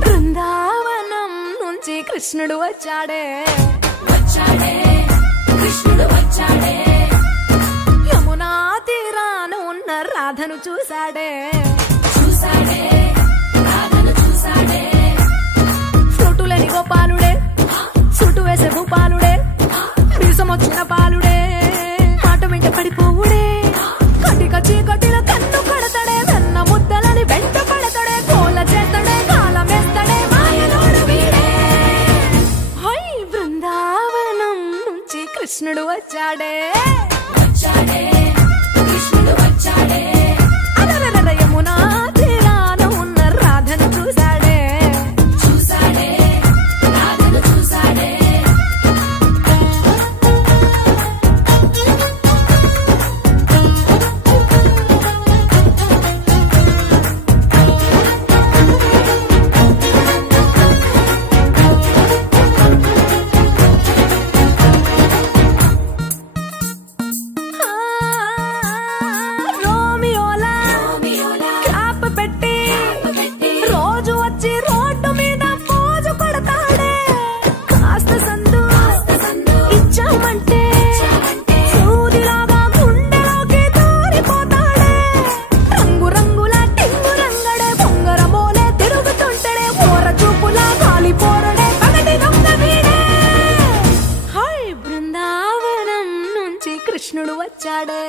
బృందావనం నుంచి కృష్ణుడు వచ్చాడే కృష్ణుడు వచ్చాడే యమునా తీరాన ఉన్న రాధను చూశాడే రాధను చూశాడే ఫ్రూటులేని గోపాలుడే సుటు వేసే భూపాలుడే మీసమొచ్చిన పాలుడే మాట వెంట పడిపోవుడే కటిక చీకటిలో కన్ను కడతాడే వెన్న ముద్దలని వెంట పడతాడే కోల చేతడే కాలమేస్తాడే మాయలోడు వీడే హై బృందావనం నుంచి కృష్ణుడు వచ్చాడే కృష్ణుడు వచ్చాడే అలరల యమునా తీరాన ఉన్న రాధను చూశాడే రాధను చూశాడే రోమియోలా క్యాప్ పెట్టి రోజు వచ్చి రోడ్డు మీద పోజు కొడతాడే కాస్త సందు ఇచ్చామంటే సూదిలాగా గుండెలోకి దూరిపోతాడే రంగు రంగుల టింగు రంగడే బొంగరమోలే తిరుగుతుంటాడే ఓర చూపులా గాలి పోరడే పగటి దొంగ వీడే హై బృందావనం నుంచి కృష్ణుడు వచ్చాడే